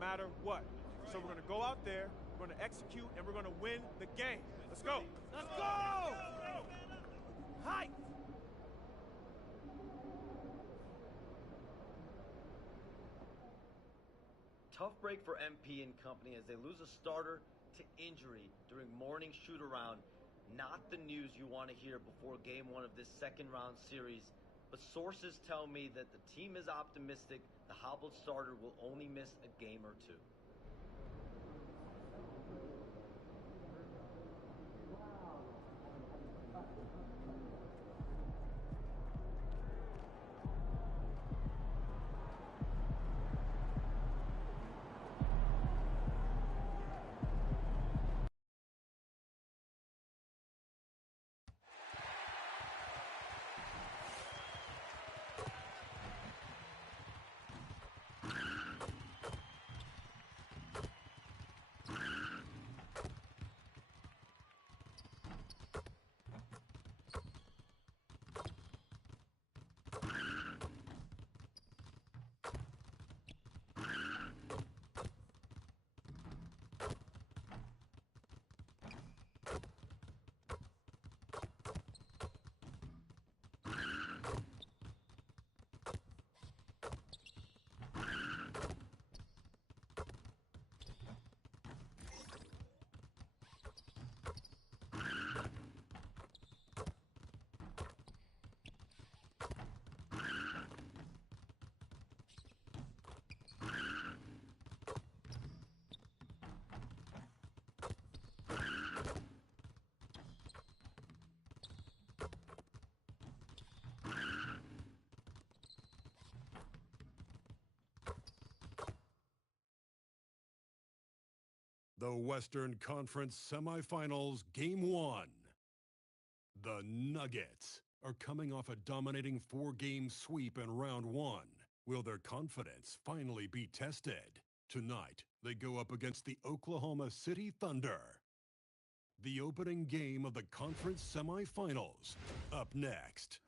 matter what. So we're going to go out there, we're going to execute, and we're going to win the game. Let's go. Let's go! Hi! Tough break for MP and company as they lose a starter to injury during morning shoot-around. Not the news you want to hear before game one of this second-round series, but sources tell me that the team is optimistic the hobbled starter will only miss a game or two. The Western Conference Semifinals, Game 1. The Nuggets are coming off a dominating 4-game sweep in Round 1. Will their confidence finally be tested? Tonight, they go up against the Oklahoma City Thunder. The opening game of the conference semifinals, up next.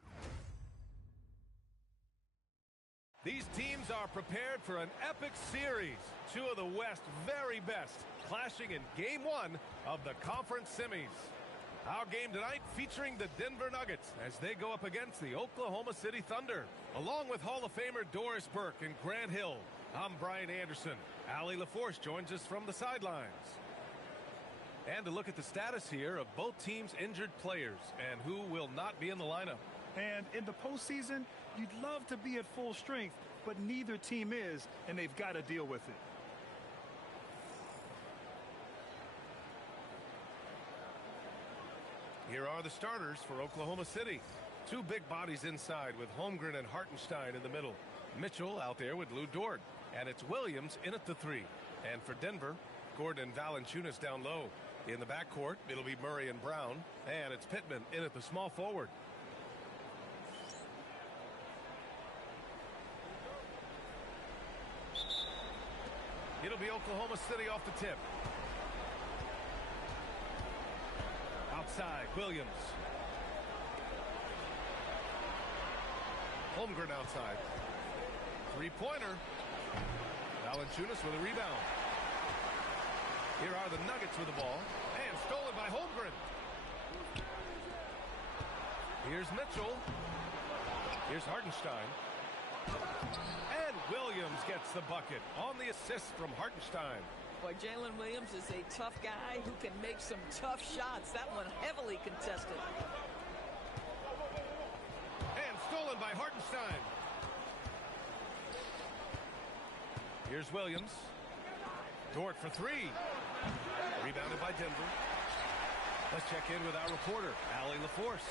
These teams are prepared for an epic series. Two of the West's very best clashing in Game 1 of the conference semis. Our game tonight featuring the Denver Nuggets as they go up against the Oklahoma City Thunder, along with Hall of Famer Doris Burke and Grant Hill. I'm Brian Anderson. Allie LaForce joins us from the sidelines. And to look at the status here of both teams' injured players and who will not be in the lineup. And in the postseason, you'd love to be at full strength, but neither team is, and they've got to deal with it. Here are the starters for Oklahoma City. Two big bodies inside with Holmgren and Hartenstein in the middle. Mitchell out there with Lou Dort. And it's Williams in at the 3. And for Denver, Gordon and Valanciunas down low. In the backcourt, it'll be Murray and Brown. And it's Pittman in at the small forward. It'll be Oklahoma City off the tip. Outside, Williams. Holmgren outside. Three-pointer. Valanciunas with a rebound. Here are the Nuggets with the ball. And stolen by Holmgren. Here's Mitchell. Here's Hartenstein. And Williams gets the bucket on the assist from Hartenstein. Boy, Jalen Williams is a tough guy who can make some tough shots. That one heavily contested. And stolen by Hartenstein. Here's Williams. Dort for 3. Rebounded by Denver. Let's check in with our reporter, Allie LaForce.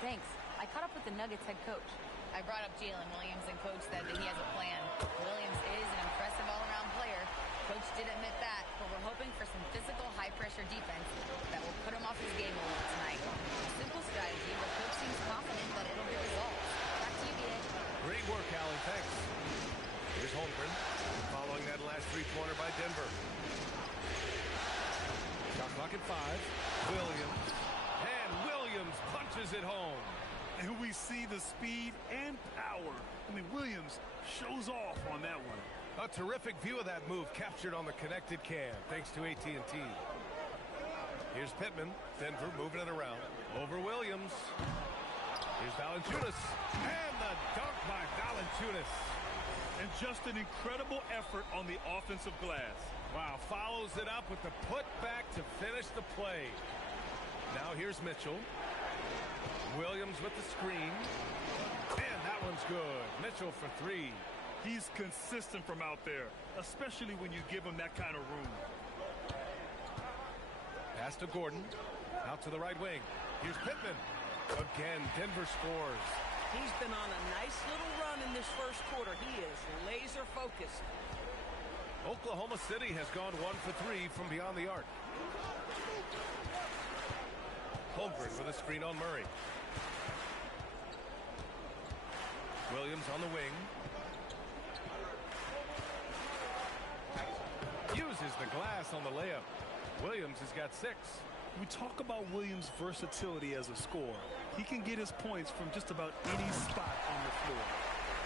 Thanks. I caught up with the Nuggets head coach. I brought up Jalen Williams, and Coach said that he has a plan. Williams is an impressive all-around player. Coach did admit that, but we're hoping for some physical, high-pressure defense that will put him off his game a little tonight. A simple strategy, but Coach seems confident that it'll get results. Back to you, B.A. Great work, Allie. Thanks. Here's Holmgren, following that last three-pointer by Denver. Shot clock at 5. Williams. And Williams punches it home. And we see the speed and power. I mean, Williams shows off on that one. A terrific view of that move captured on the connected cam, thanks to AT&T. Here's Pittman. Denver moving it around. Over Williams. Here's Valanciunas. And the dunk by Valanciunas. And just an incredible effort on the offensive glass. Wow, follows it up with the putback to finish the play. Now here's Mitchell. Williams with the screen. And that one's good. Mitchell for three. He's consistent from out there, especially when you give him that kind of room. Pass to Gordon. Out to the right wing. Here's Pittman. Again, Denver scores. He's been on a nice little run in this first quarter. He is laser focused. Oklahoma City has gone 1 for 3 from beyond the arc. Holmgren with a screen on Murray. Williams on the wing. Uses the glass on the layup. Williams has got 6. We talk about Williams' versatility as a scorer. He can get his points from just about any spot on the floor.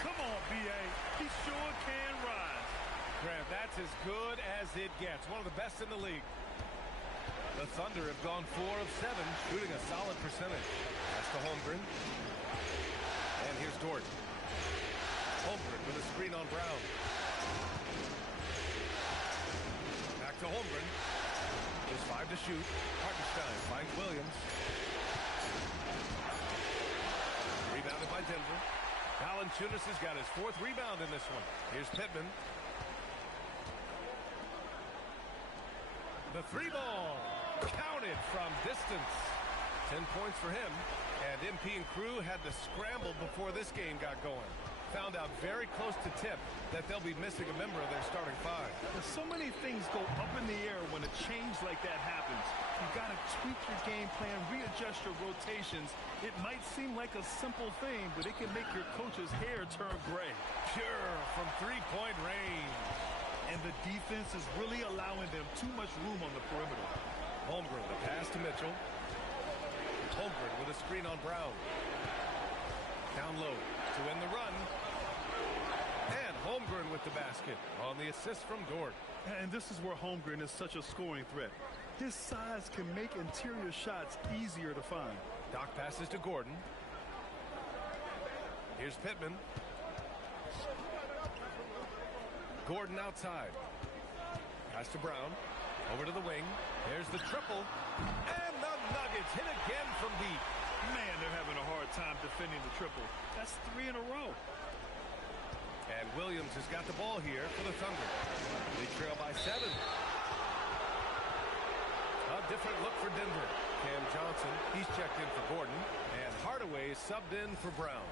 Come on, B.A. He sure can rise. Grant, that's as good as it gets. One of the best in the league. The Thunder have gone 4 of 7, shooting a solid percentage. That's to Holmgren. And here's Gordon. Holmgren with a screen on Brown. Back to Holmgren. There's 5 to shoot. Hartenstein finds Williams. Rebounded by Denver. Valanciunas has got his 4th rebound in this one. Here's Pittman. The 3 ball. Counted from distance. 10 points for him. And MP and crew had to scramble before this game got going. Found out very close to tip that they'll be missing a member of their starting 5. So many things go up in the air when a change like that happens. You've got to tweak your game plan, readjust your rotations. It might seem like a simple thing, but it can make your coach's hair turn gray. Pure from 3-point range. And the defense is really allowing them too much room on the perimeter. Holmgren, the pass to Mitchell. Holmgren with a screen on Brown. Down low to win the run. And Holmgren with the basket on the assist from Dort. And this is where Holmgren is such a scoring threat. His size can make interior shots easier to find. Doc passes to Gordon. Here's Pittman. Gordon outside. Pass to Brown. Over to the wing. There's the triple. And the Nuggets hit again from deep. Man, they're having a hard time defending the triple. That's 3 in a row. And Williams has got the ball here for the Thunder. They trail by 7. A different look for Denver. Cam Johnson, he's checked in for Gordon. And Hardaway is subbed in for Brown.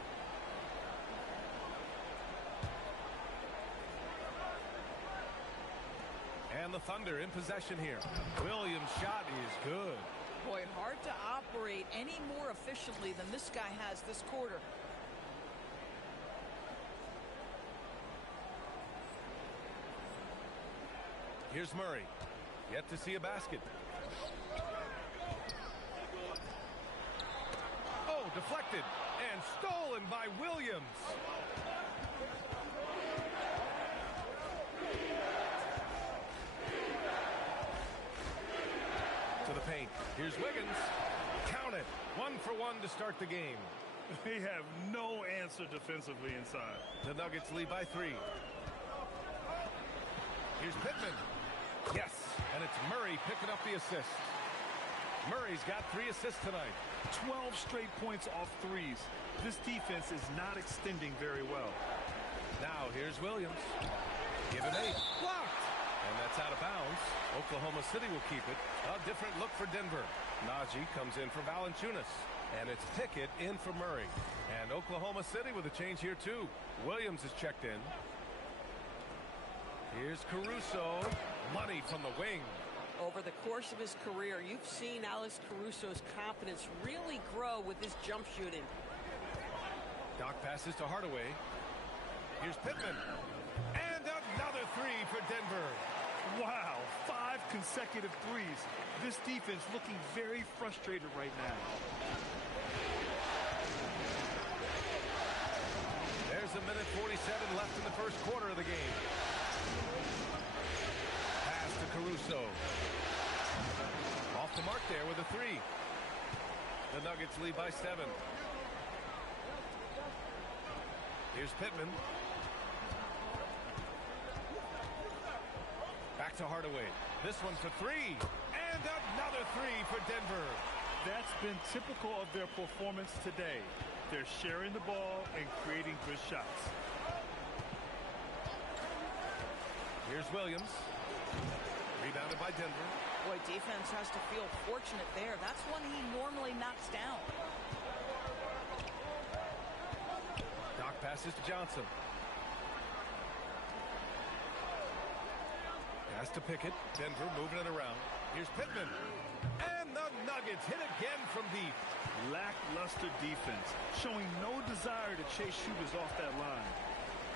And the Thunder in possession here. Williams' shot is good. Boy, hard to operate any more efficiently than this guy has this quarter. Here's Murray. Yet to see a basket. Oh, deflected and stolen by Williams. To the paint. Here's Wiggins. Count it. 1 for 1 to start the game. They have no answer defensively inside. The Nuggets lead by 3. Here's Pittman. Yes, and it's Murray picking up the assist. Murray's got 3 assists tonight. 12 straight points off threes. This defense is not extending very well. Now here's Williams. Give him 8. Blocked. And that's out of bounds. Oklahoma City will keep it. A different look for Denver. Najee comes in for Valanciunas. And it's Pickett in for Murray. And Oklahoma City with a change here too. Williams is checked in. Here's Caruso. Money from the wing. Over the course of his career, you've seen Alex Caruso's confidence really grow with his jump shooting. Doc passes to Hardaway. Here's Pittman. And another 3 for Denver. Wow, 5 consecutive threes. This defense looking very frustrated right now. There's a minute 47 left in the first quarter of the game. Pass to Caruso. Off the mark there with a three. The Nuggets lead by 7. Here's Pittman. Back to Hardaway. This one for three. And another three for Denver. That's been typical of their performance today. They're sharing the ball and creating good shots. Here's Williams. Rebounded by Denver. Boy, defense has to feel fortunate there. That's one he normally knocks down. Doc passes to Johnson. Pass to Pickett. Denver moving it around. Here's Pittman. And the Nuggets hit again from deep. Lackluster defense, showing no desire to chase shooters off that line.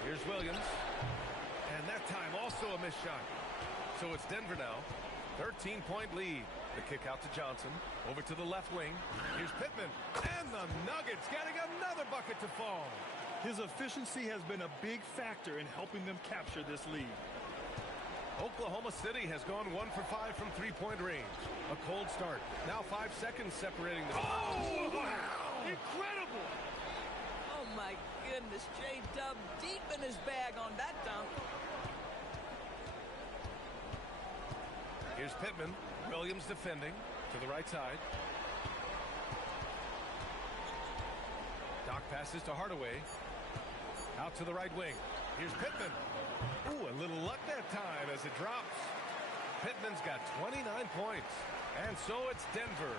Here's Williams. And that time also a missed shot. So it's Denver now. 13-point lead. The kick out to Johnson. Over to the left wing. Here's Pittman. And the Nuggets getting another bucket to fall. His efficiency has been a big factor in helping them capture this lead. Oklahoma City has gone 1 for 5 from three-point range. A cold start. Now 5 seconds separating the... Oh, wow! Incredible! Oh, my goodness. J-Dub deep in his bag on that dunk. Here's Pittman. Williams defending to the right side. Doc passes to Hardaway. Out to the right wing. Here's Pittman. Ooh, a little luck that time as it drops. Pittman's got 29 points. And so it's Denver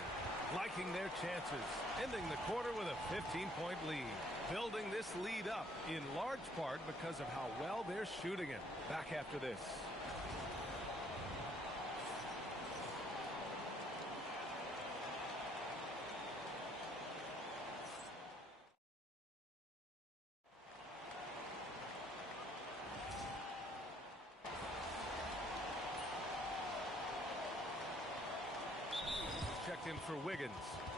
liking their chances, ending the quarter with a 15-point lead. Building this lead up in large part because of how well they're shooting it. Back after this. Checked in for Wiggins.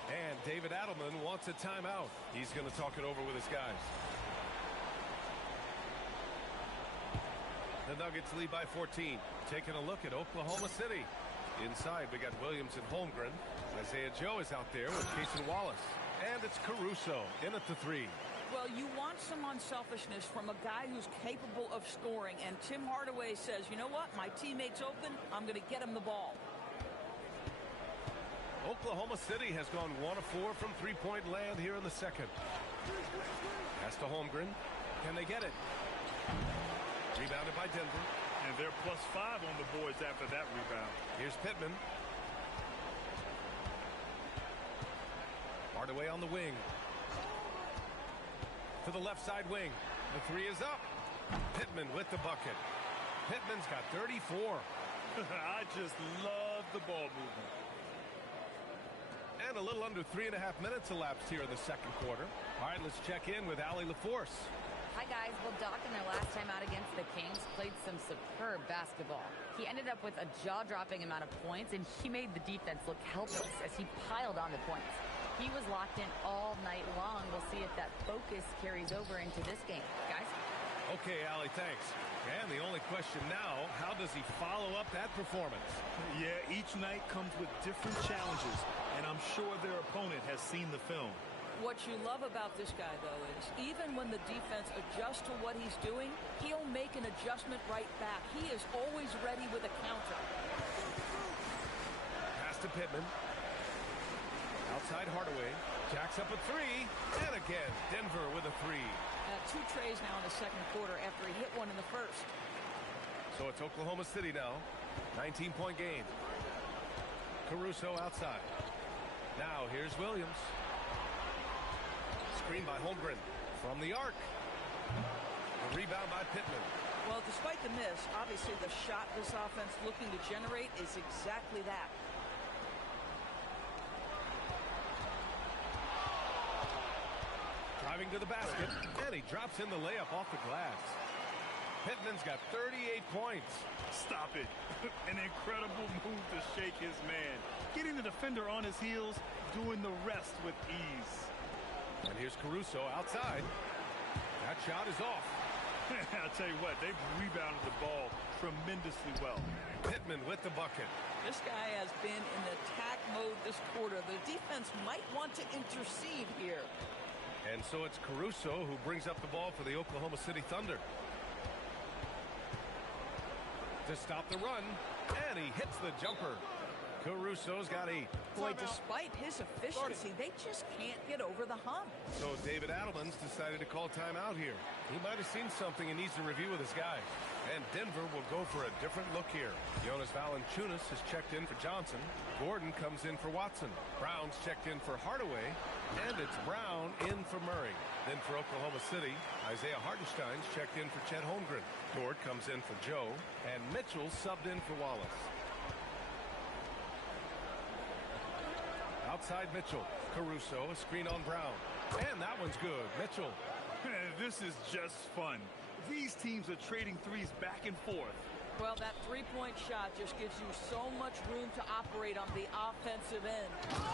And David Adelman wants a timeout. He's going to talk it over with his guys. The Nuggets lead by 14. Taking a look at Oklahoma City. Inside, we got Williams and Holmgren. Isaiah Joe is out there with Cason Wallace. And it's Caruso in at the three. Well, you want some unselfishness from a guy who's capable of scoring. And Tim Hardaway says, you know what? My teammate's open. I'm going to get him the ball. Oklahoma City has gone 1 of 4 from three-point land here in the second. Pass to Holmgren. Can they get it? Rebounded by Denver. And they're +5 on the boards after that rebound. Here's Pittman. Hardaway on the wing. To the left side wing. The three is up. Pittman with the bucket. Pittman's got 34. I just love the ball movement. And a little under 3.5 minutes elapsed here in the second quarter. All right, let's check in with Allie LaForce. Hi, guys. Well, Doc, in their last time out against the Kings, played some superb basketball. He ended up with a jaw-dropping amount of points, and he made the defense look helpless as he piled on the points. He was locked in all night long. We'll see if that focus carries over into this game. Guys? Okay, Allie, thanks. And the only question now, how does he follow up that performance? Yeah, each night comes with different challenges, and I'm sure their opponent has seen the film. What you love about this guy, though, is even when the defense adjusts to what he's doing, he'll make an adjustment right back. He is always ready with a counter. Pass to Pittman. Outside Hardaway. Jacks up a three. And again, Denver with a three. 2 trays now in the second quarter after he hit one in the first. So it's Oklahoma City now. 19-point game. Caruso outside. Now here's Williams. Screen by Holmgren from the arc. A rebound by Pittman. Well, despite the miss, obviously the shot this offense looking to generate is exactly that. Driving to the basket, and he drops in the layup off the glass. Pittman's got 38 points. Stop it. An incredible move to shake his man. Getting the defender on his heels, doing the rest with ease. And here's Caruso outside. That shot is off. I'll tell you what, they've rebounded the ball tremendously well. Pittman with the bucket. This guy has been in attack mode this quarter. The defense might want to intercede here. And so it's Caruso who brings up the ball for the Oklahoma City Thunder. To stop the run, and he hits the jumper. Caruso's got 8. Boy, despite his efficiency, they just can't get over the hump. So David Adelman's decided to call timeout here. He might have seen something and needs to review with his guys. And Denver will go for a different look here. Jonas Valanciunas has checked in for Johnson. Gordon comes in for Watson. Brown's checked in for Hardaway. And it's Brown in for Murray. Then for Oklahoma City, Isaiah Hartenstein's checked in for Chet Holmgren. Dort comes in for Joe. And Mitchell subbed in for Wallace. Outside Mitchell. Caruso, a screen on Brown. And that one's good. Mitchell. This is just fun. These teams are trading threes back and forth. Well, that three-point shot just gives you so much room to operate on the offensive end.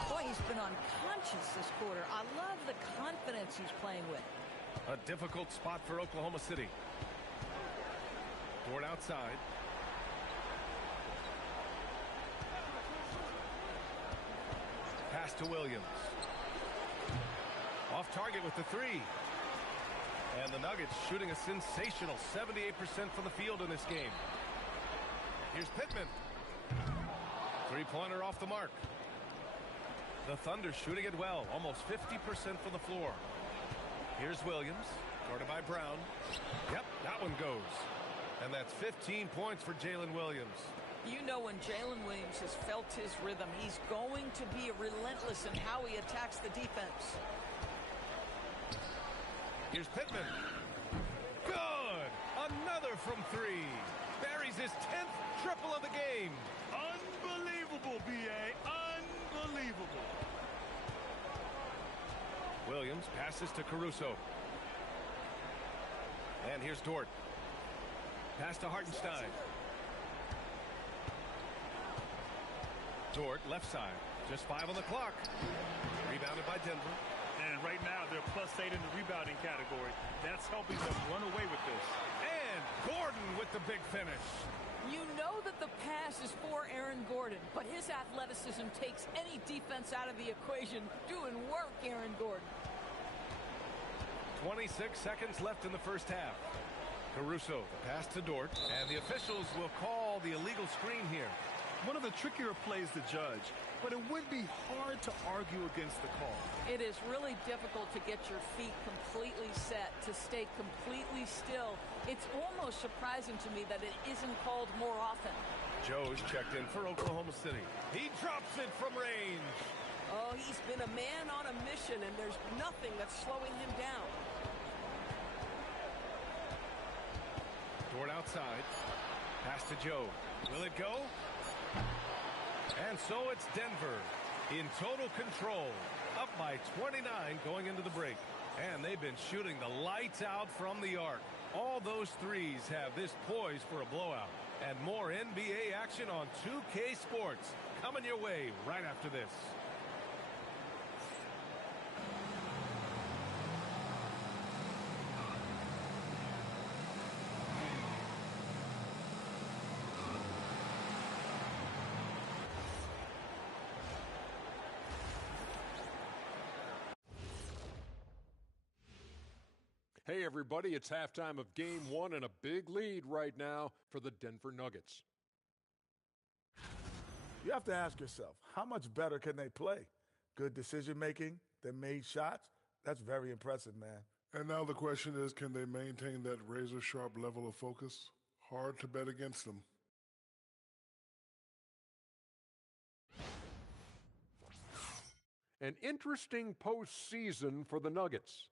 Boy, he's been unconscious this quarter. I love the confidence he's playing with. A difficult spot for Oklahoma City. Dort outside. Pass to Williams. Off target with the 3. And the Nuggets shooting a sensational 78% from the field in this game. Here's Pittman. Three-pointer off the mark. The Thunder shooting it well, almost 50% from the floor. Here's Williams, guarded by Brown. Yep, that one goes. And that's 15 points for Jalen Williams. You know when Jalen Williams has felt his rhythm, he's going to be relentless in how he attacks the defense. Here's Pittman. Good! Another from 3. Buries his 10th triple of the game. Unbelievable, B.A. Unbelievable. Williams passes to Caruso. And here's Dort. Pass to Hartenstein. Dort, left side. Just 5 on the clock. Rebounded by Denver. And right now, they're +8 in the rebounding category. That's helping them run away with this. And Gordon with the big finish. You know that the pass is for Aaron Gordon, but his athleticism takes any defense out of the equation. Doing work, Aaron Gordon. 26 seconds left in the first half. Caruso, the pass to Dort, and the officials will call the illegal screen here. One of the trickier plays to judge, but it would be hard to argue against the call. It is really difficult to get your feet completely set, to stay completely still. It's almost surprising to me that it isn't called more often. Joe's checked in for Oklahoma City. He drops it from range. Oh, he's been a man on a mission, and there's nothing that's slowing him down. Dort outside. Pass to Joe. Will it go? And so it's Denver in total control, up by 29 going into the break. And they've been shooting the lights out from the arc. All those threes have this poised for a blowout. And more NBA action on 2K Sports coming your way right after this. Hey, everybody, it's halftime of Game 1 and a big lead right now for the Denver Nuggets. You have to ask yourself, how much better can they play? Good decision-making, they made shots. That's very impressive, man. And now the question is, can they maintain that razor-sharp level of focus? Hard to bet against them. An interesting postseason for the Nuggets.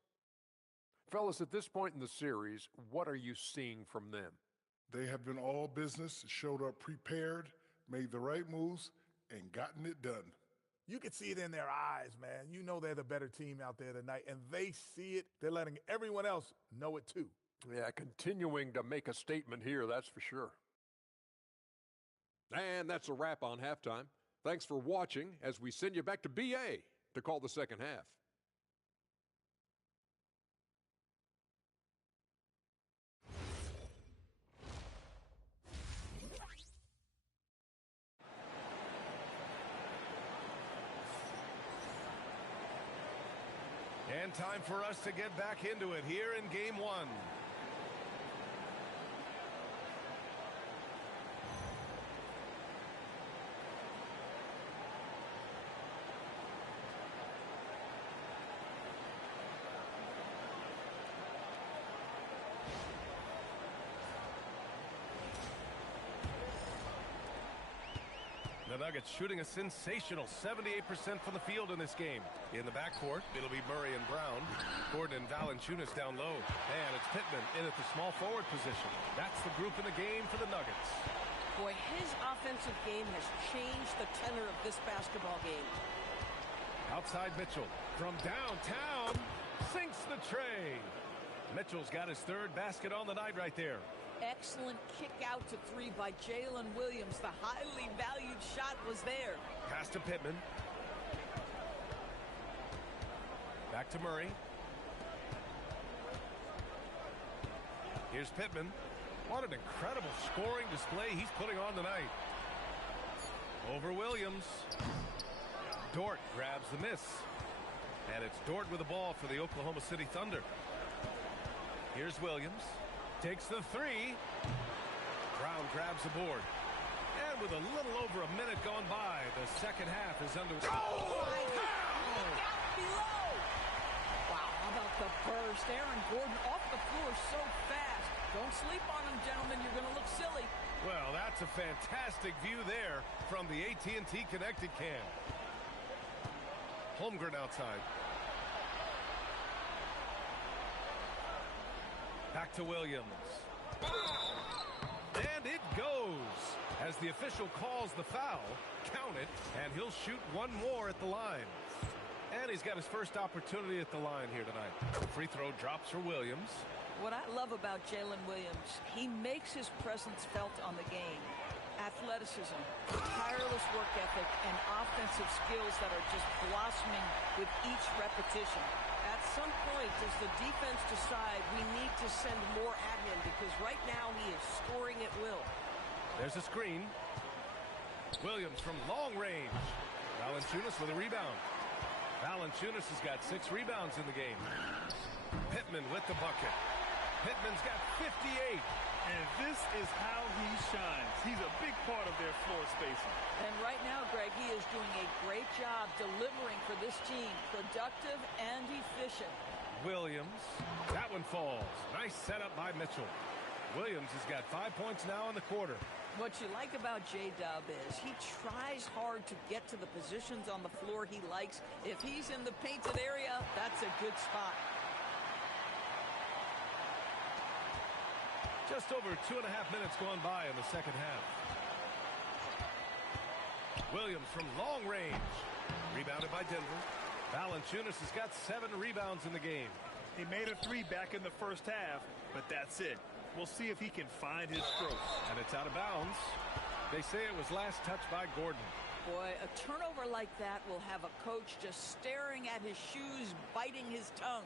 Fellas, at this point in the series, what are you seeing from them? They have been all business, showed up prepared, made the right moves, and gotten it done. You can see it in their eyes, man. You know they're the better team out there tonight, and they see it. They're letting everyone else know it too. Yeah, continuing to make a statement here, that's for sure. And that's a wrap on halftime. Thanks for watching as we send you back to BA to call the second half. And time for us to get back into it here in game one. The Nuggets shooting a sensational 78% from the field in this game. In the backcourt, it'll be Murray and Brown. Gordon and Valanciunas down low. And it's Pittman in at the small forward position. That's the group in the game for the Nuggets. Boy, his offensive game has changed the tenor of this basketball game. Outside Mitchell. From downtown, sinks the tray. Mitchell's got his third basket on the night right there. Excellent kick out to three by Jalen Williams. The highly valued shot was there. Pass to Pittman. Back to Murray. Here's Pittman. What an incredible scoring display he's putting on tonight. Over Williams. Dort grabs the miss. And it's Dort with the ball for the Oklahoma City Thunder. Here's Williams. Takes the three. Brown grabs the board. And with a little over a minute gone by, the second half is under. Oh, out below. Wow, how about the burst? Aaron Gordon off the floor so fast. Don't sleep on him, gentlemen. You're going to look silly. Well, that's a fantastic view there from the AT&T Connected Cam. Holmgren outside. Back to Williams. And it goes. As the official calls the foul, count it, and he'll shoot one more at the line. And he's got his first opportunity at the line here tonight. Free throw drops for Williams. What I love about Jalen Williams, he makes his presence felt on the game. Athleticism, tireless work ethic, and offensive skills that are just blossoming with each repetition. At some point, does the defense decide we need to send more at him? Because right now he is scoring at will. There's a screen. Williams from long range. Valanciunas with a rebound. Valanciunas has got 6 rebounds in the game. Pittman with the bucket. Pittman's got 58. And this is how he shines. He's a big part of their floor spacing. And right now, Greg, he is doing a great job delivering for this team. Productive and efficient. Williams. That one falls. Nice setup by Mitchell. Williams has got 5 points now in the quarter. What you like about J-Dub is he tries hard to get to the positions on the floor he likes. If he's in the painted area, that's a good spot. Just over 2.5 minutes gone by in the second half. Williams from long range. Rebounded by Denver. Valanciunas has got 7 rebounds in the game. He made a 3 back in the first half, but that's it. We'll see if he can find his stroke. And it's out of bounds. They say it was last touched by Gordon. Boy, a turnover like that will have a coach just staring at his shoes, biting his tongue.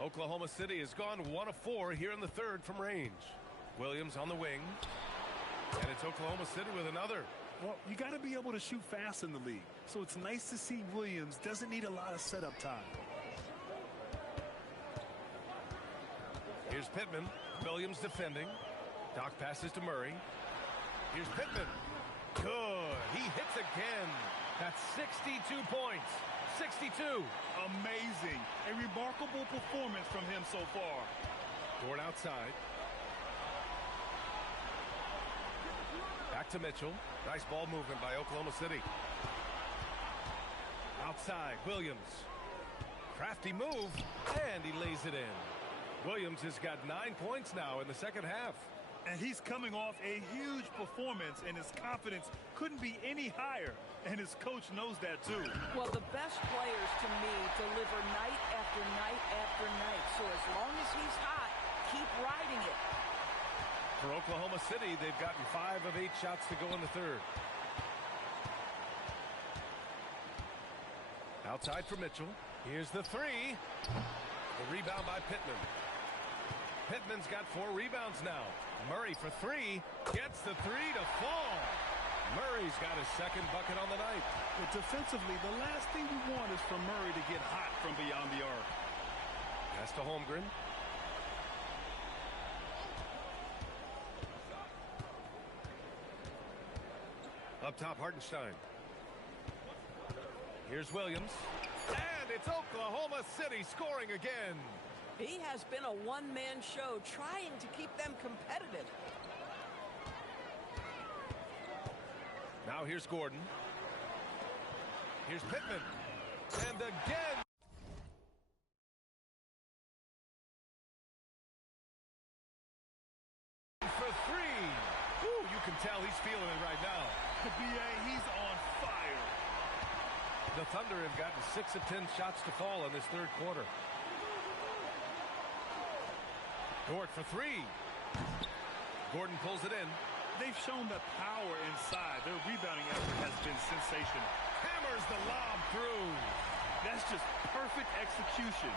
Oklahoma City has gone 1 of 4 here in the third from range. Williams on the wing. And it's Oklahoma City with another. Well, you got to be able to shoot fast in the league. So it's nice to see Williams doesn't need a lot of setup time. Here's Pittman. Williams defending. Doc passes to Murray. Here's Pittman. Good. He hits again. That's 62 points. 62. Amazing. A remarkable performance from him so far. Dort outside. Back to Mitchell. Nice ball movement by Oklahoma City. Outside, Williams. Crafty move, and he lays it in. Williams has got 9 points now in the second half. And he's coming off a huge performance, and his confidence couldn't be any higher. And his coach knows that, too. Well, the best players, to me, deliver night after night after night. So as long as he's hot, keep riding it. For Oklahoma City, they've gotten 5 of 8 shots to go in the third. Outside for Mitchell. Here's the 3. The rebound by Pittman. Pittman's got 4 rebounds now. Murray for 3. Gets the 3 to fall. Murray's got his second bucket on the night. But defensively, the last thing we want is for Murray to get hot from beyond the arc. Pass to Holmgren. Up top, Hartenstein. Here's Williams. And it's Oklahoma City scoring again. He has been a one-man show trying to keep them competitive. Now here's Gordon. Here's Pittman. And again. For three. Ooh, you can tell he's feeling it right now. The BA, he's on fire. The Thunder have gotten 6 of 10 shots to fall in this third quarter. Dort for three. Gordon pulls it in. They've shown the power inside. Their rebounding effort has been sensational. Hammers the lob through. That's just perfect execution.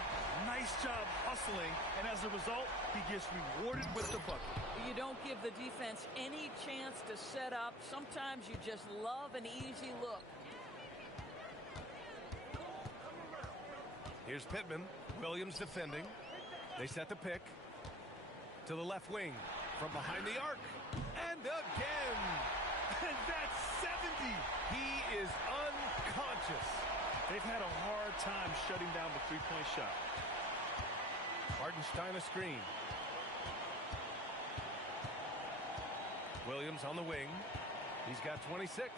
Nice job hustling, and as a result, he gets rewarded with the bucket. You don't give the defense any chance to set up. Sometimes you just love an easy look. Here's Pittman. Williams defending. They set the pick. To the left wing. From behind the arc. And again. And that's 70. He is unconscious. They've had a hard time shutting down the three-point shot. Hartenstein a screen. Williams on the wing. He's got 26.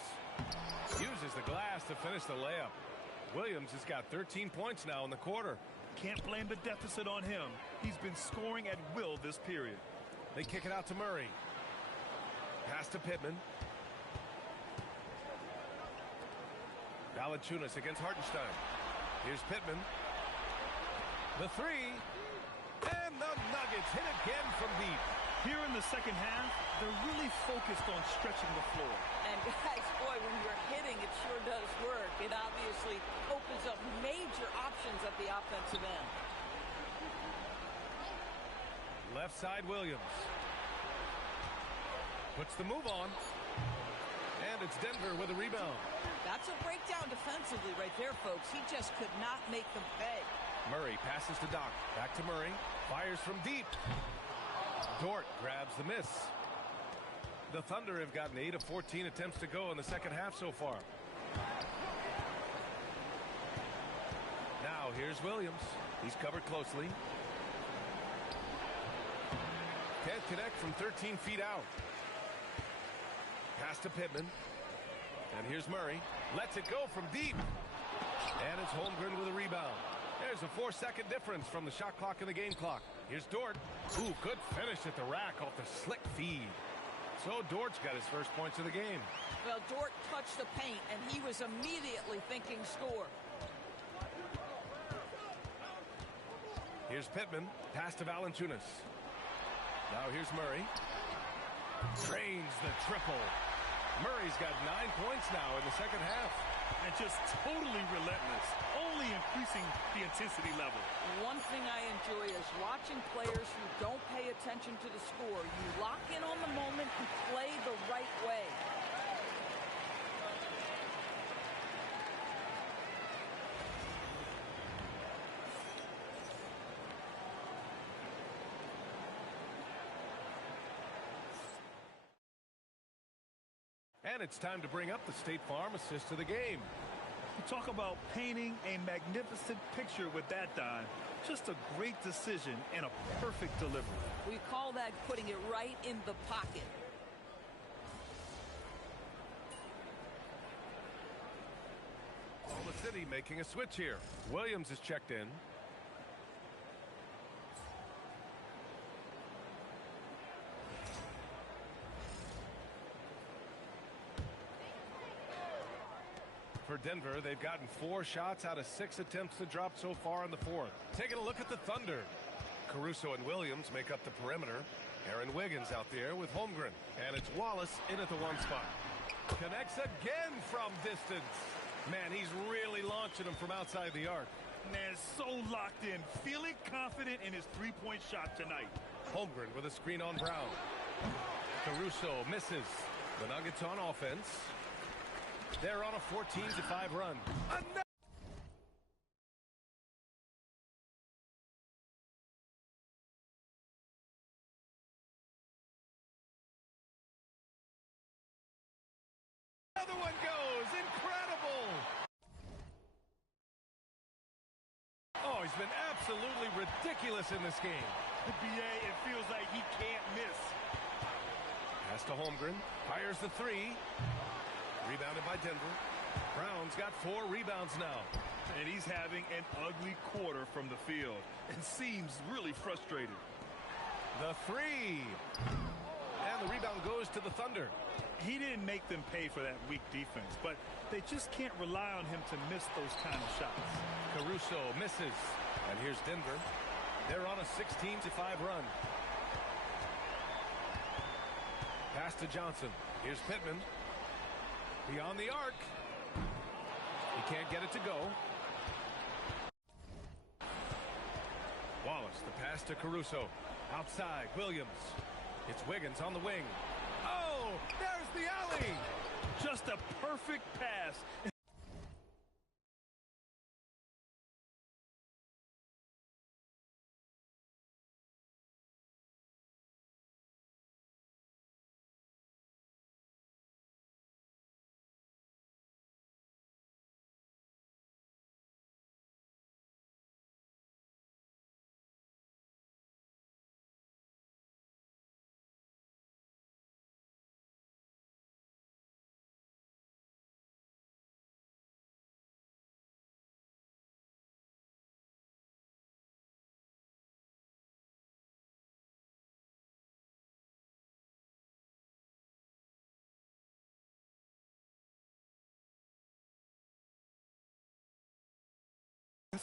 Uses the glass to finish the layup. Williams has got 13 points now in the quarter. Can't blame the deficit on him. He's been scoring at will this period. They kick it out to Murray. Pass to Pittman. Valanciunas against Hartenstein. Here's Pittman. The three. And the Nuggets hit again from deep. Here in the second half, they're really focused on stretching the floor. And guys, boy, when you're hitting, it sure does work. It obviously opens up major options at the offensive end. Left side, Williams. Puts the move on. And it's Denver with a rebound. That's a breakdown defensively right there, folks. He just could not make them pay. Murray passes to Doc. Back to Murray. Fires from deep. Dort grabs the miss. The Thunder have gotten 8 of 14 attempts to go in the second half so far. Now here's Williams. He's covered closely. Can't connect from 13 feet out. Pass to Pittman. And here's Murray. Lets it go from deep. And it's Holmgren with a rebound. There's a 4-second difference from the shot clock and the game clock. Here's Dort. Ooh, good finish at the rack off the slick feed. So Dort's got his first points of the game. Well, Dort touched the paint, and he was immediately thinking score. Here's Pittman. Pass to Valanciunas. Now here's Murray. Drains the triple. Murray's got 9 points now in the second half. And just totally relentless, only increasing the intensity level. One thing I enjoy is watching players who don't pay attention to the score. You lock in on the moment and play the right way. And it's time to bring up the State Farm assist to the game. You talk about painting a magnificent picture with that dime. Just a great decision and a perfect delivery. We call that putting it right in the pocket. Oklahoma City making a switch here. Williams is checked in. For Denver, they've gotten 4 shots out of 6 attempts to drop so far in the fourth. Taking a look at the Thunder. Caruso and Williams make up the perimeter. Aaron Wiggins out there with Holmgren. And it's Wallace in at the 1 spot. Connects again from distance. Man, he's really launching them from outside the arc. Man, so locked in, feeling confident in his three-point shot tonight. Holmgren with a screen on Brown. Caruso misses. The Nuggets on offense. They're on a 14-5 run. Another one goes. Incredible. Oh, he's been absolutely ridiculous in this game. The BA, it feels like he can't miss. Pass to Holmgren. Fires the three. Rebounded by Denver. Brown's got 4 rebounds now. And he's having an ugly quarter from the field. And seems really frustrated. The three. And the rebound goes to the Thunder. He didn't make them pay for that weak defense, but they just can't rely on him to miss those kind of shots. Caruso misses. And here's Denver. They're on a 16-5 run. Pass to Johnson. Here's Pittman. Beyond the arc. He can't get it to go. Wallace, the pass to Caruso. Outside, Williams. It's Wiggins on the wing. Oh, there's the alley. Just a perfect pass.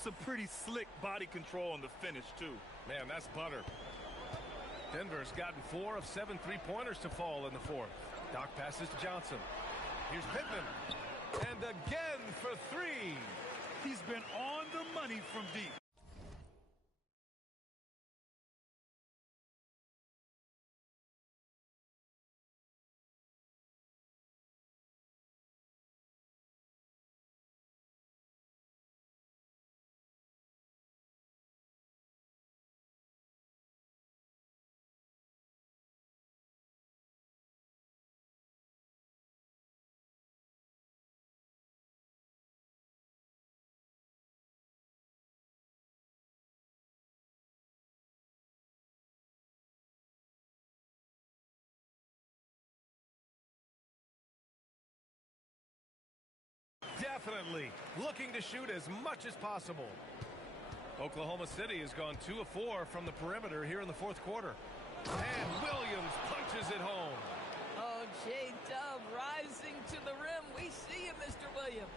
Some pretty slick body control on the finish, too. Man, that's butter. Denver's gotten 4 of 7 3-pointers to fall in the fourth. Doc passes to Johnson. Here's Pittman. And again for 3. He's been on the money from deep. Definitely looking to shoot as much as possible. Oklahoma City has gone 2 of 4 from the perimeter here in the fourth quarter. And Williams punches it home. Oh, J-Dub rising to the rim. We see you, Mr. Williams.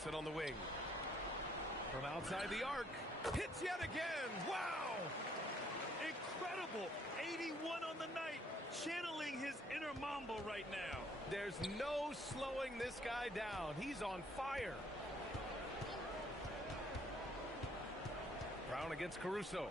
Gets it on the wing. From outside the arc. Hits yet again. Wow! Incredible. 81 on the night. Channeling his inner Mamba right now. There's no slowing this guy down. He's on fire. Brown against Caruso.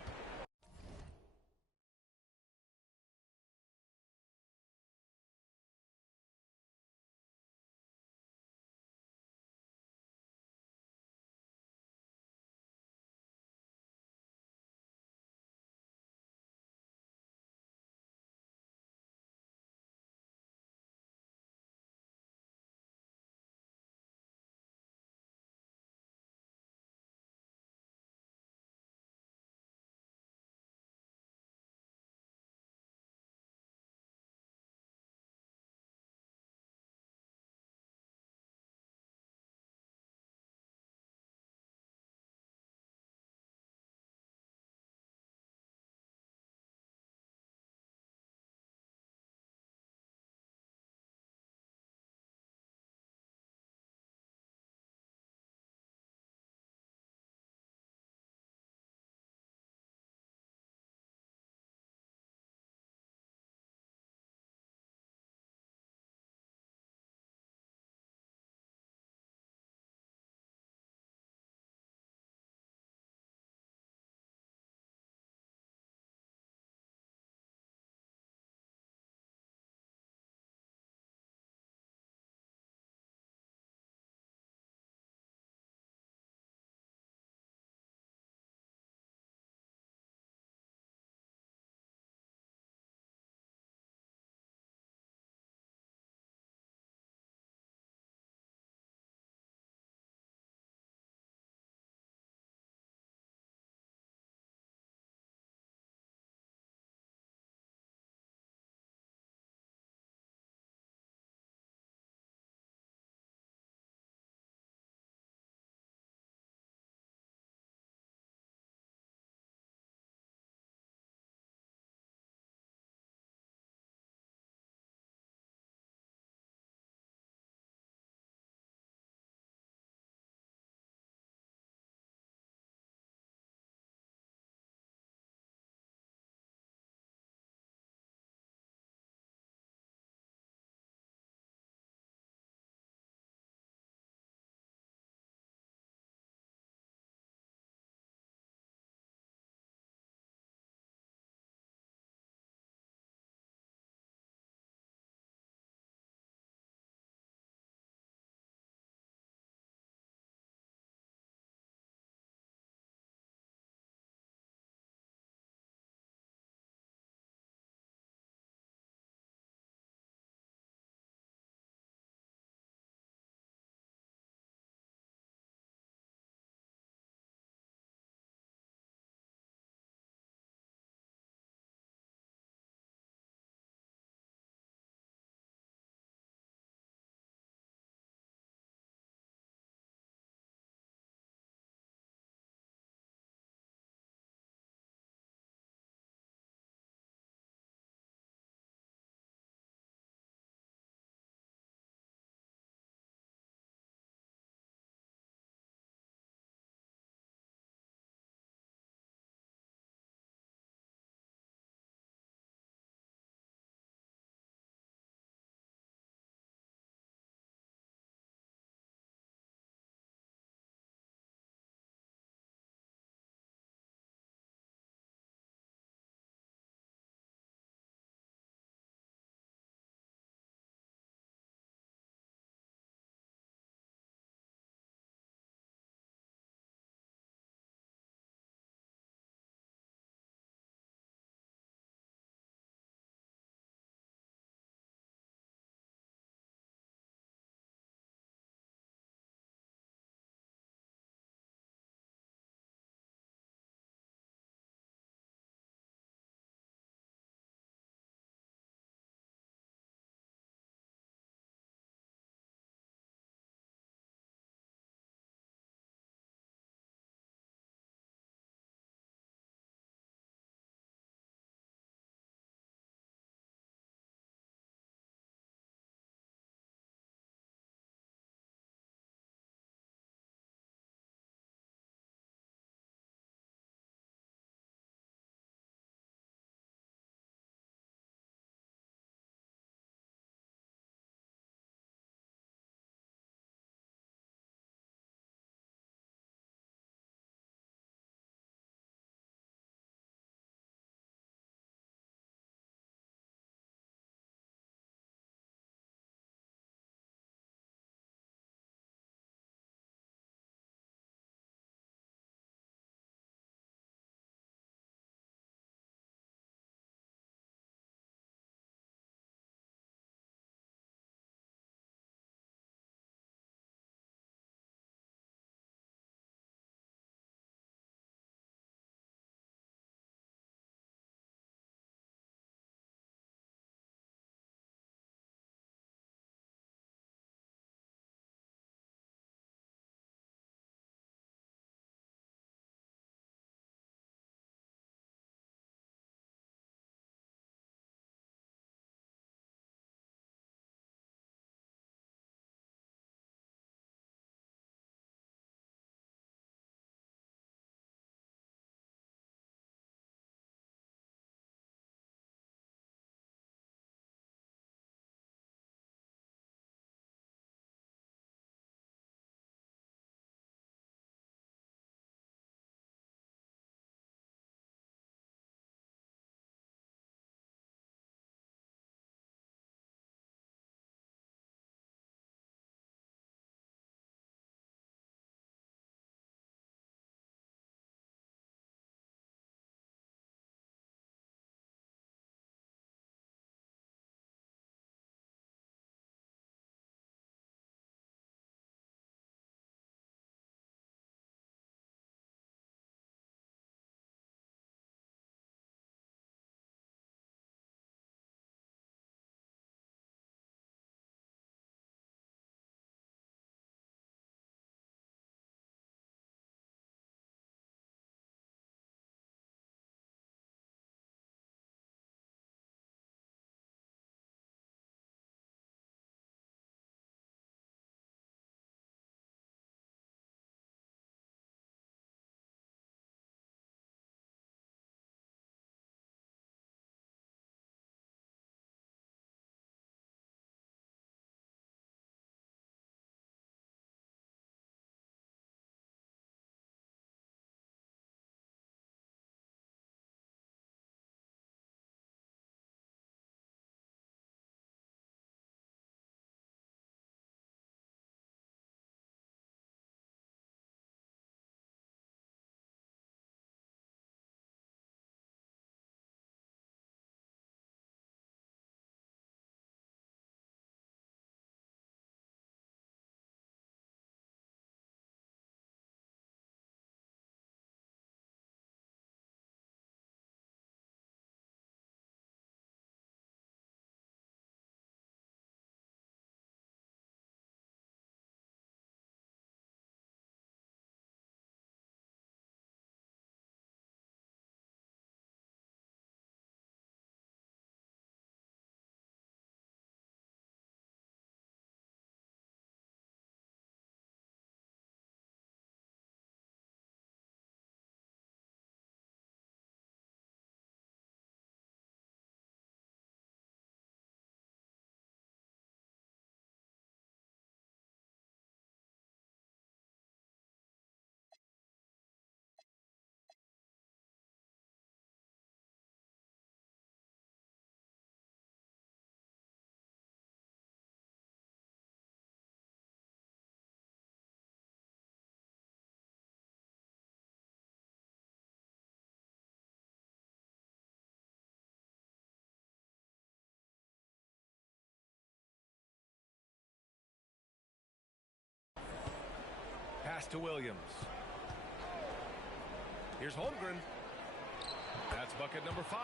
pass to Williams. Here's Holmgren. That's bucket number 5.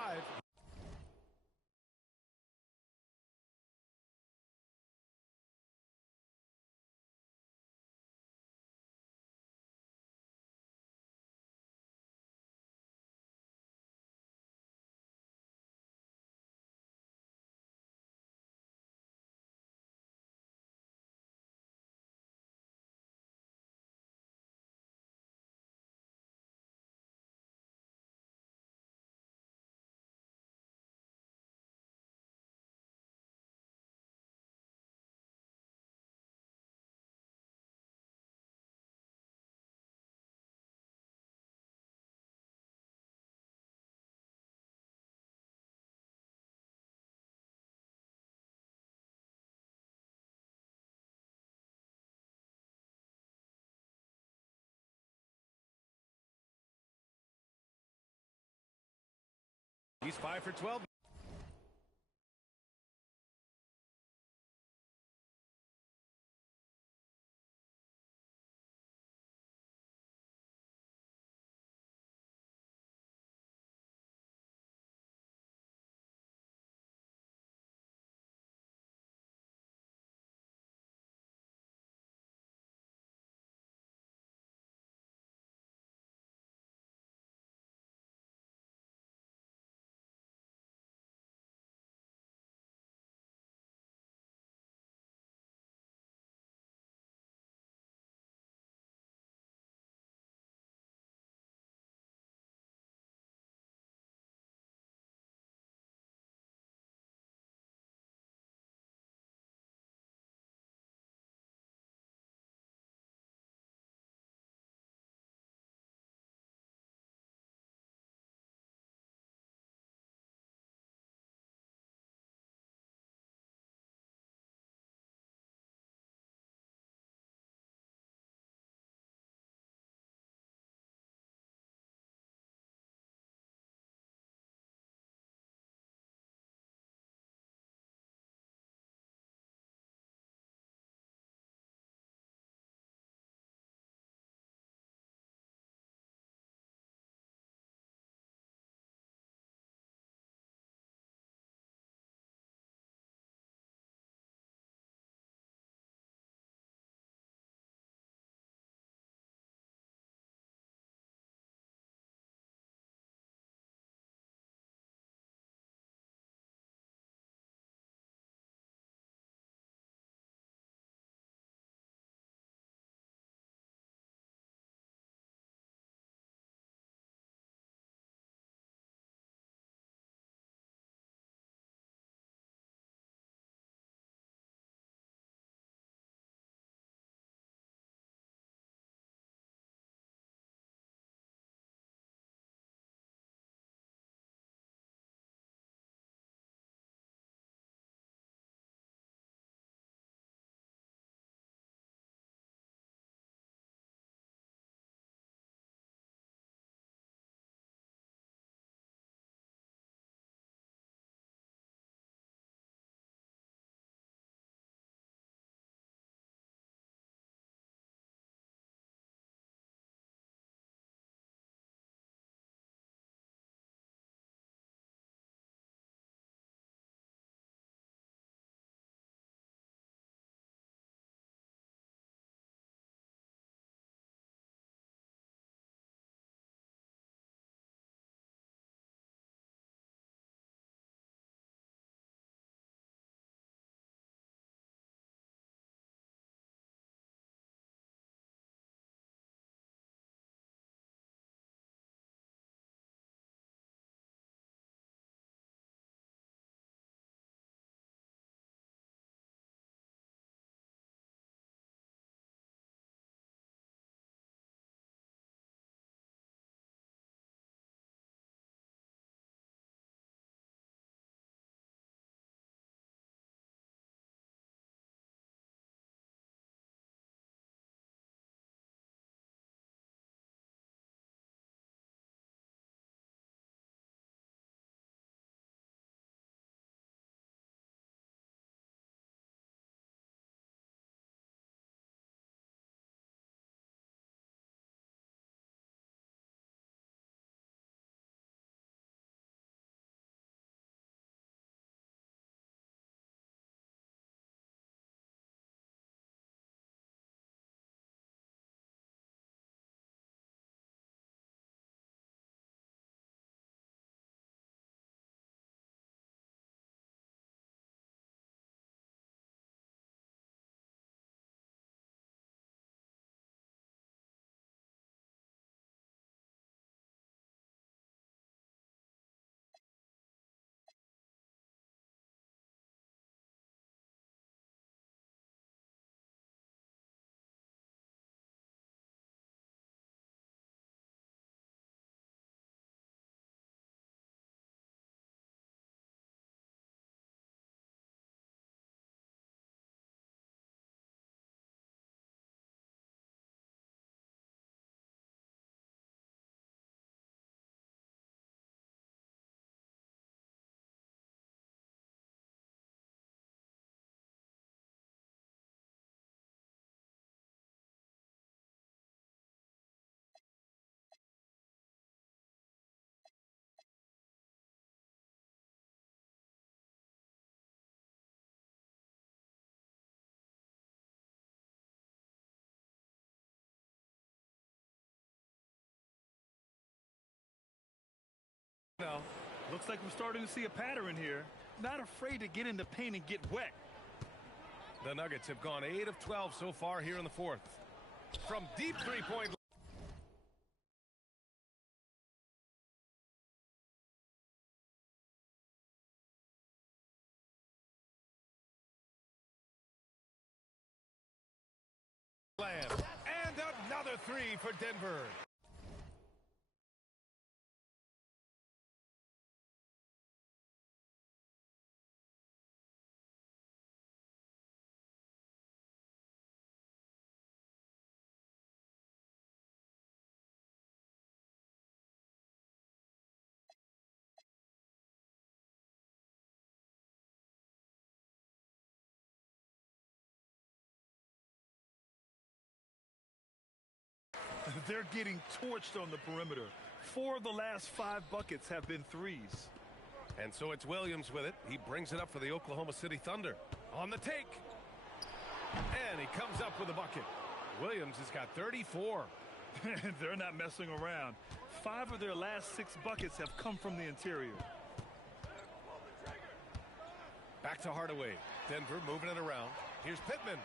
He's 5 for 12. Looks like we're starting to see a pattern here. Not afraid to get in the paint and get wet. The Nuggets have gone 8 of 12 so far here in the fourth. From deep three-point land. And another three for Denver. They're getting torched on the perimeter. 4 of the last 5 buckets have been threes. And so it's Williams with it. He brings it up for the Oklahoma City Thunder. On the take. And he comes up with a bucket. Williams has got 34. They're not messing around. 5 of their last 6 buckets have come from the interior. Back to Hardaway. Denver moving it around. Here's Pittman.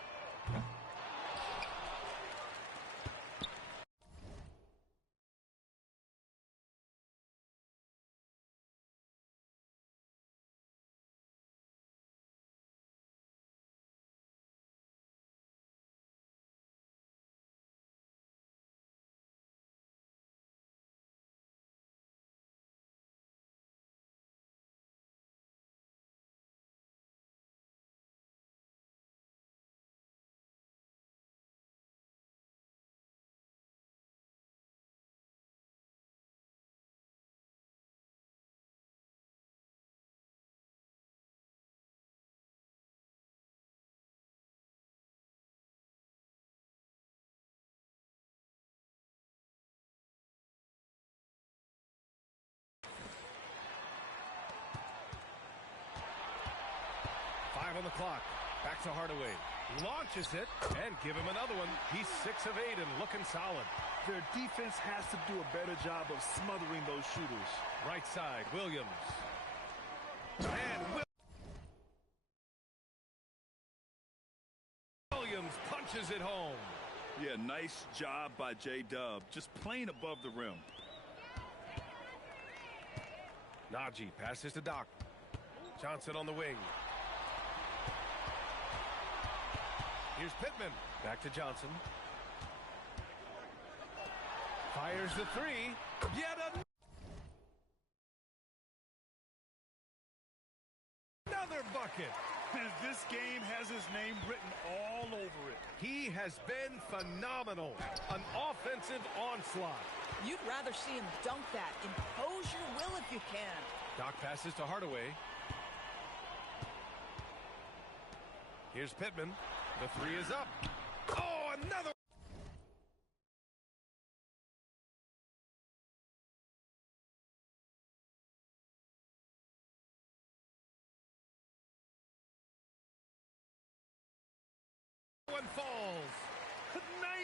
On the clock. Back to Hardaway. Launches it and give him another one. He's 6 of 8 and looking solid. Their defense has to do a better job of smothering those shooters. Right side, Williams. And Williams punches it home. Yeah, nice job by J-Dub. Just playing above the rim. Najee passes to Doc. Johnson on the wing. Here's Pittman. Back to Johnson. Fires the three. Yet another bucket. This game has his name written all over it. He has been phenomenal. An offensive onslaught. You'd rather see him dunk that. Impose your will if you can. Doc passes to Hardaway. Here's Pittman. The three is up. Oh, another. One falls.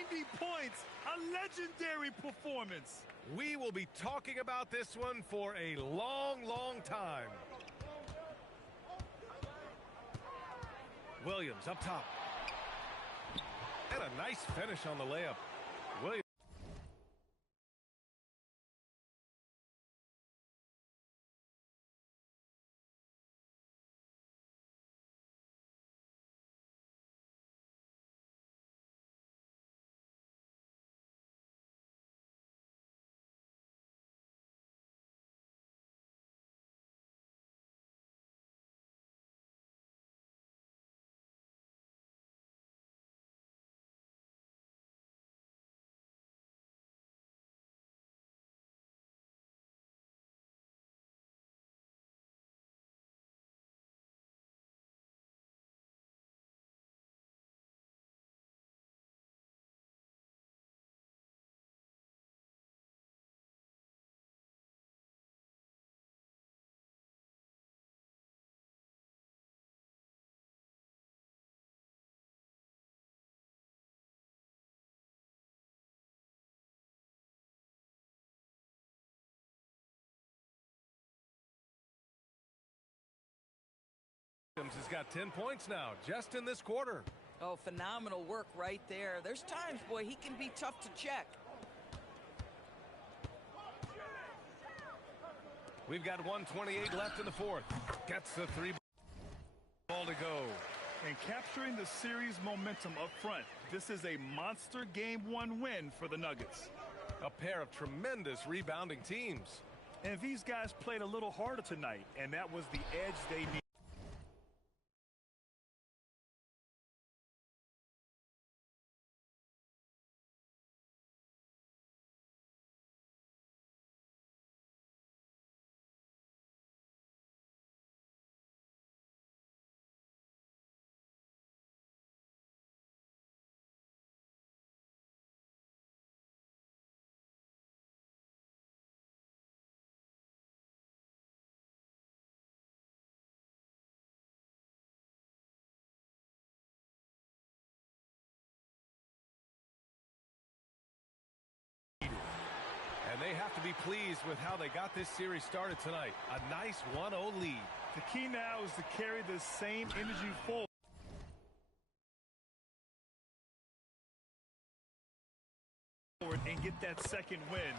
90 points. A legendary performance. We will be talking about this one for a long, long time. Williams up top. And a nice finish on the layup. Williams. Williams has got 10 points now, just in this quarter. Oh, phenomenal work right there. There's times, boy, he can be tough to check. We've got 1:28 left in the fourth. Gets the 3 ball to go. And capturing the series momentum up front. This is a monster Game 1 win for the Nuggets. A pair of tremendous rebounding teams. And these guys played a little harder tonight, and that was the edge they needed. And they have to be pleased with how they got this series started tonight. A nice 1-0 lead. The key now is to carry this same energy forward and get that second win.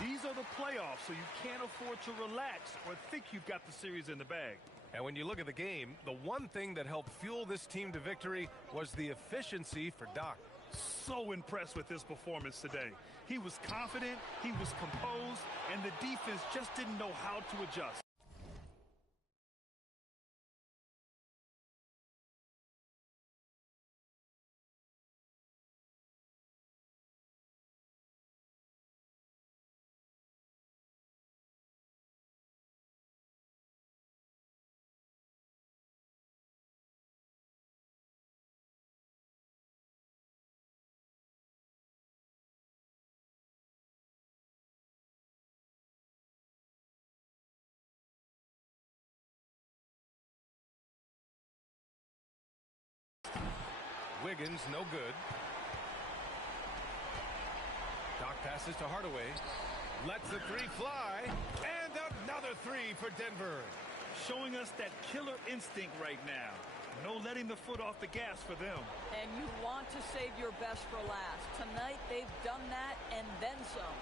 These are the playoffs, so you can't afford to relax or think you've got the series in the bag. And when you look at the game, the one thing that helped fuel this team to victory was the efficiency for Doc. So impressed with his performance today. He was confident, he was composed, and the defense just didn't know how to adjust. Wiggins, no good. Doc passes to Hardaway. Lets the 3 fly. And another 3 for Denver. Showing us that killer instinct right now. No letting the foot off the gas for them. And you want to save your best for last. Tonight, they've done that and then some.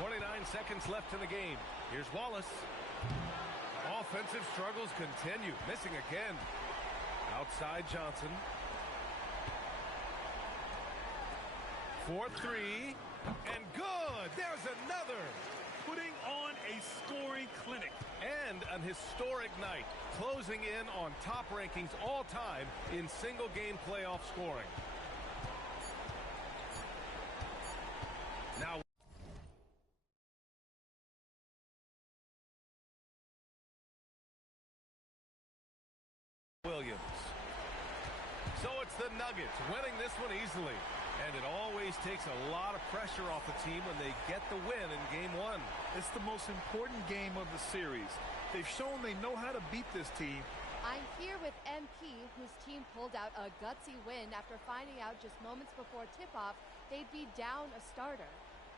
29 seconds left in the game. Here's Wallace. Offensive struggles continue. Missing again. Outside Johnson. 4-3. And good. There's another. Putting on a scoring clinic. And an historic night. Closing in on top rankings all time in single-game playoff scoring. Now, Williams. So it's the Nuggets winning this one easily. And it always takes a lot of pressure off the team when they get the win in Game 1. It's the most important game of the series. They've shown they know how to beat this team. I'm here with MP, whose team pulled out a gutsy win after finding out just moments before tip-off they'd be down a starter.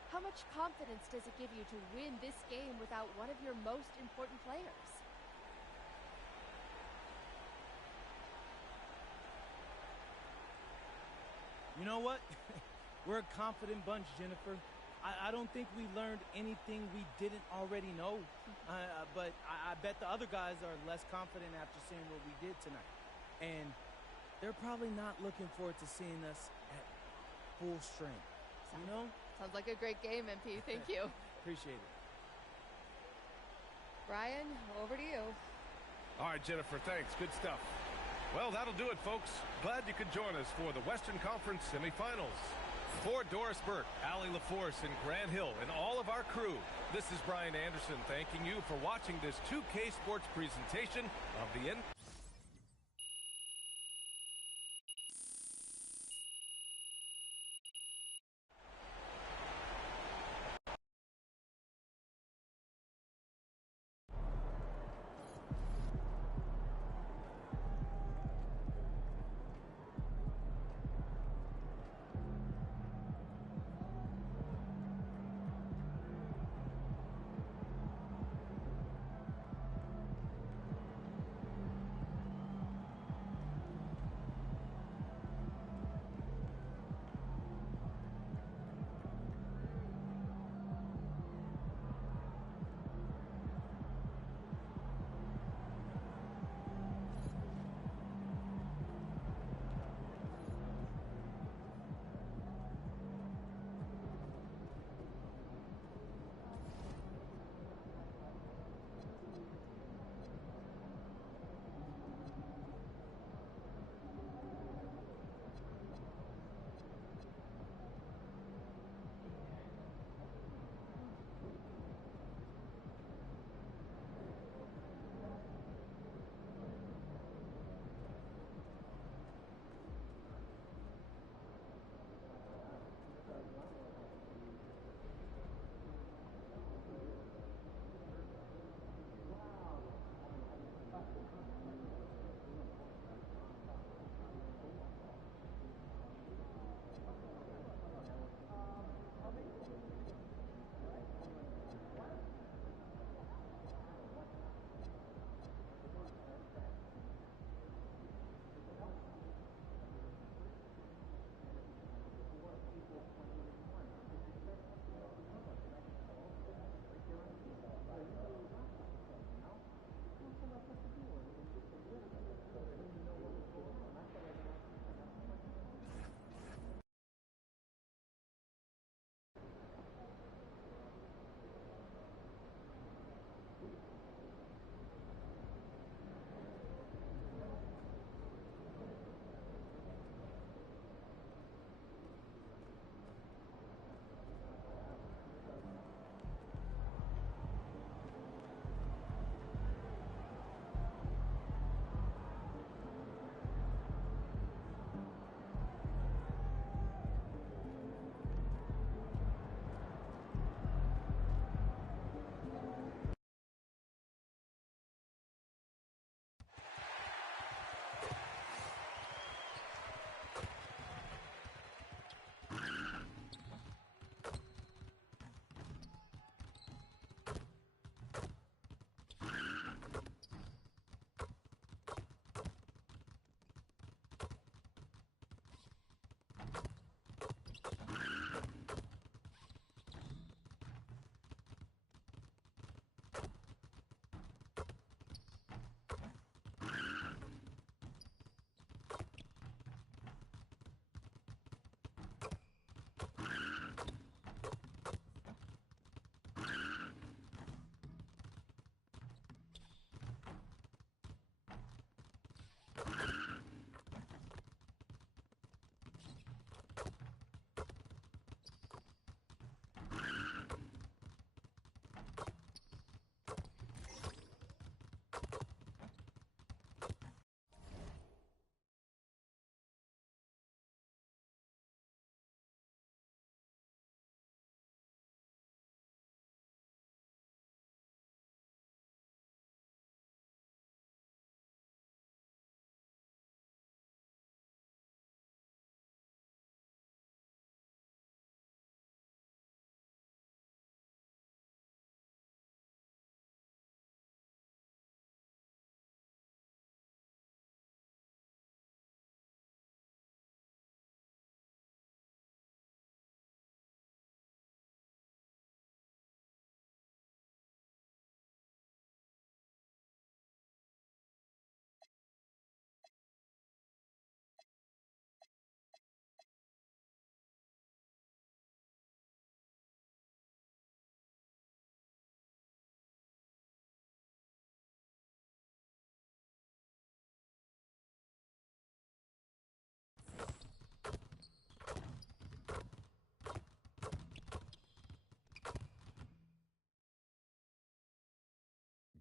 How much confidence does it give you to win this game without one of your most important players? You know what? We're a confident bunch, Jennifer. I don't think we learned anything we didn't already know. But I bet the other guys are less confident after seeing what we did tonight. And they're probably not looking forward to seeing us at full strength. You know? Sounds like a great game, MP. Thank you. Appreciate it. Brian, over to you. All right, Jennifer, thanks. Good stuff. Well, that'll do it, folks. Glad you could join us for the Western Conference semifinals. For Doris Burke, Allie LaForce, and Grant Hill, and all of our crew, this is Brian Anderson thanking you for watching this 2K Sports presentation of the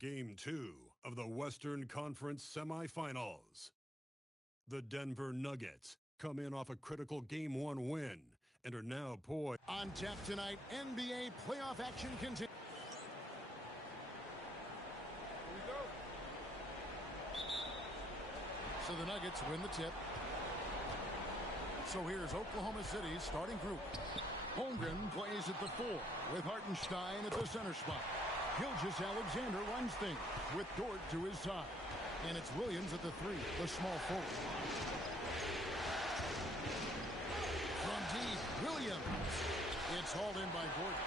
Game 2 of the Western Conference semifinals. The Denver Nuggets come in off a critical Game 1 win and are now poised. On tap tonight, NBA playoff action continues. So the Nuggets win the tip. So here's Oklahoma City's starting group. Holmgren plays at the 4 with Hartenstein at the center spot. Gilgeous-Alexander runs things with Dort to his side. And it's Williams at the 3, the small forward. From deep, Williams. It's hauled in by Gordon.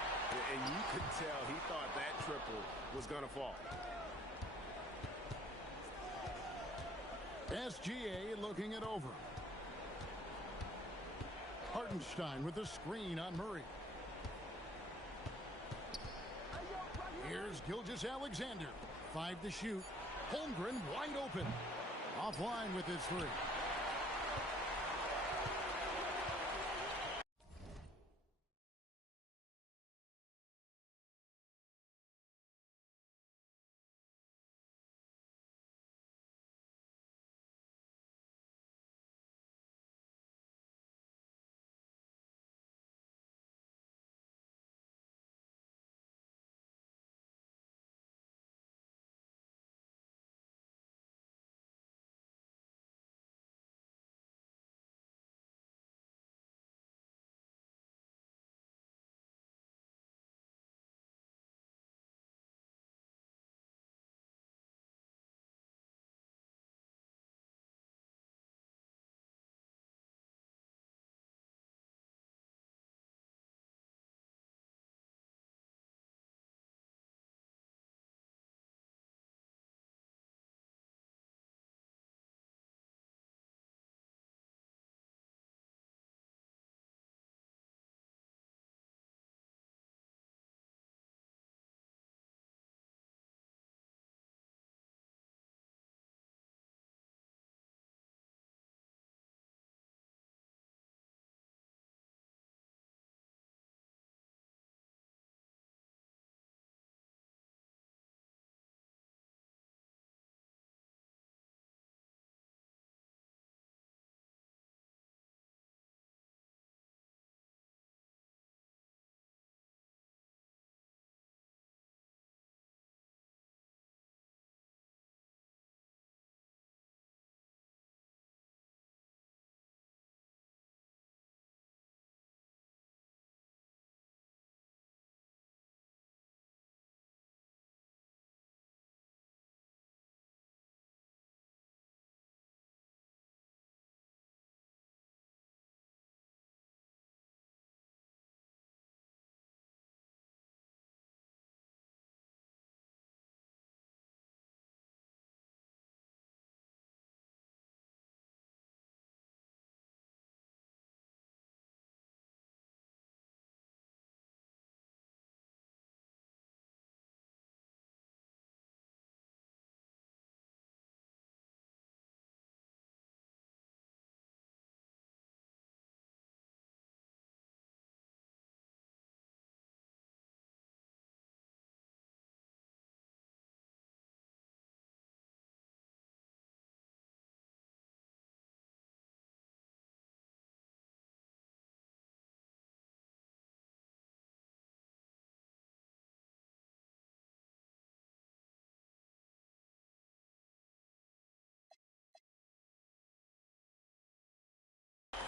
And you could tell he thought that triple was going to fall. SGA looking it over. Hartenstein with the screen on Murray. Here's Gilgeous-Alexander. 5 to shoot. Holmgren wide open. Offline with his 3.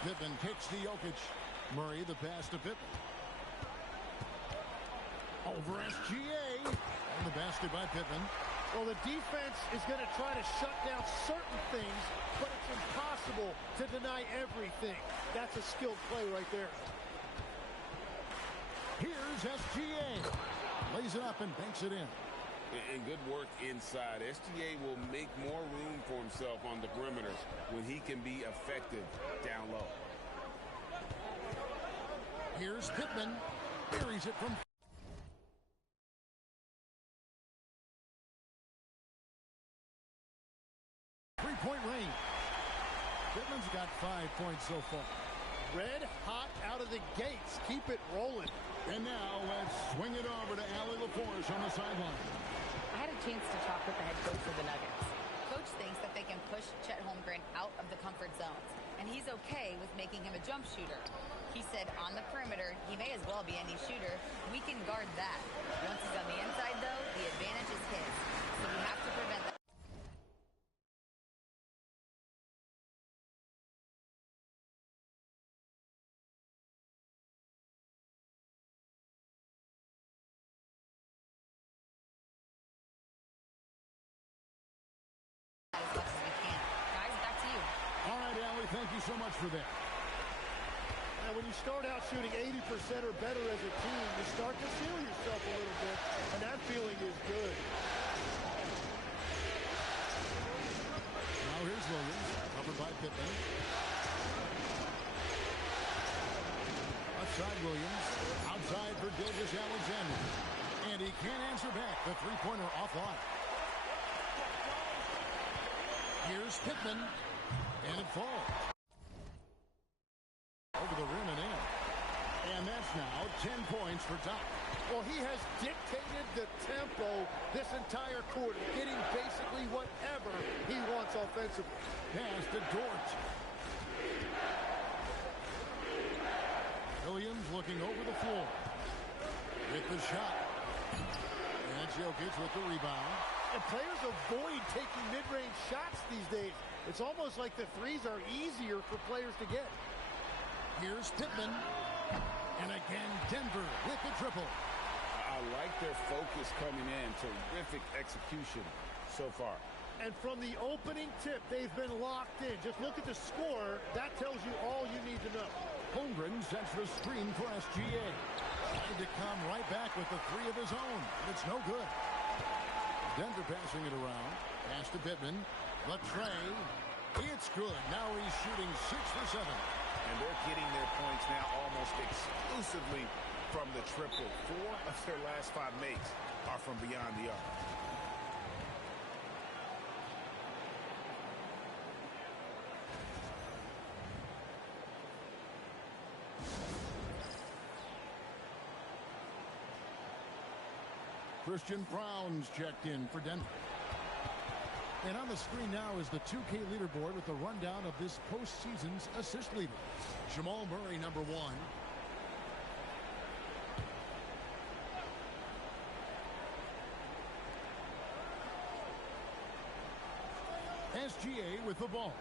Pippen kicks to Jokic. Murray the pass to Pippen. Over SGA. And the basket by Pippen. Well, the defense is going to try to shut down certain things, but it's impossible to deny everything. That's a skilled play right there. Here's SGA. Lays it up and banks it in. And good work inside. SGA will make more room for himself on the perimeter when he can be effective down low. Here's Pittman. Buries it from... Three-point range. Pittman's got 5 points so far. Red hot out of the gates. Keep it rolling. And now let's swing it over to Allie LaForce on the sideline. I had a chance to talk with the head coach of the Nuggets. Coach thinks that they can push Chet Holmgren out of the comfort zones, and he's okay with making him a jump shooter. He said on the perimeter, he may as well be any shooter. We can guard that. Once he's on the inside, though, the advantage is his. So we have to prevent that. As much as we can. Guys, back to you. All right, Allie, thank you so much for that. Now, when you start out shooting 80% or better as a team, you start to feel yourself a little bit, and that feeling is good. Now here's Williams, covered by Pippen. Outside Williams, outside for Gilgeous-Alexander. And he can't answer back. The three-pointer offline. Here's Pittman, and it falls. Over the rim and in. And that's now 10 points for Doc. Well, he has dictated the tempo this entire quarter, getting basically whatever he wants offensively. Pass to Dort. Williams looking over the floor. With the shot. And that's Jokic with the rebound. And players avoid taking mid-range shots these days. It's almost like the threes are easier for players to get. Here's Pittman. And again, Denver with the triple. I like their focus coming in. Terrific execution so far. And from the opening tip, they've been locked in. Just look at the score. That tells you all you need to know. Holmgren sets the screen for SGA. Trying to come right back with the three of his own. It's no good. Denver passing it around. Pass to Pittman. Latrey. It's good. Now he's shooting 6 for 7. And they're getting their points now almost exclusively from the triple. 4 of their last 5 makes are from beyond the arc. Christian Brown's checked in for Denver. And on the screen now is the 2K leaderboard with the rundown of this postseason's assist leader. Jamal Murray, number 1. SGA with the ball.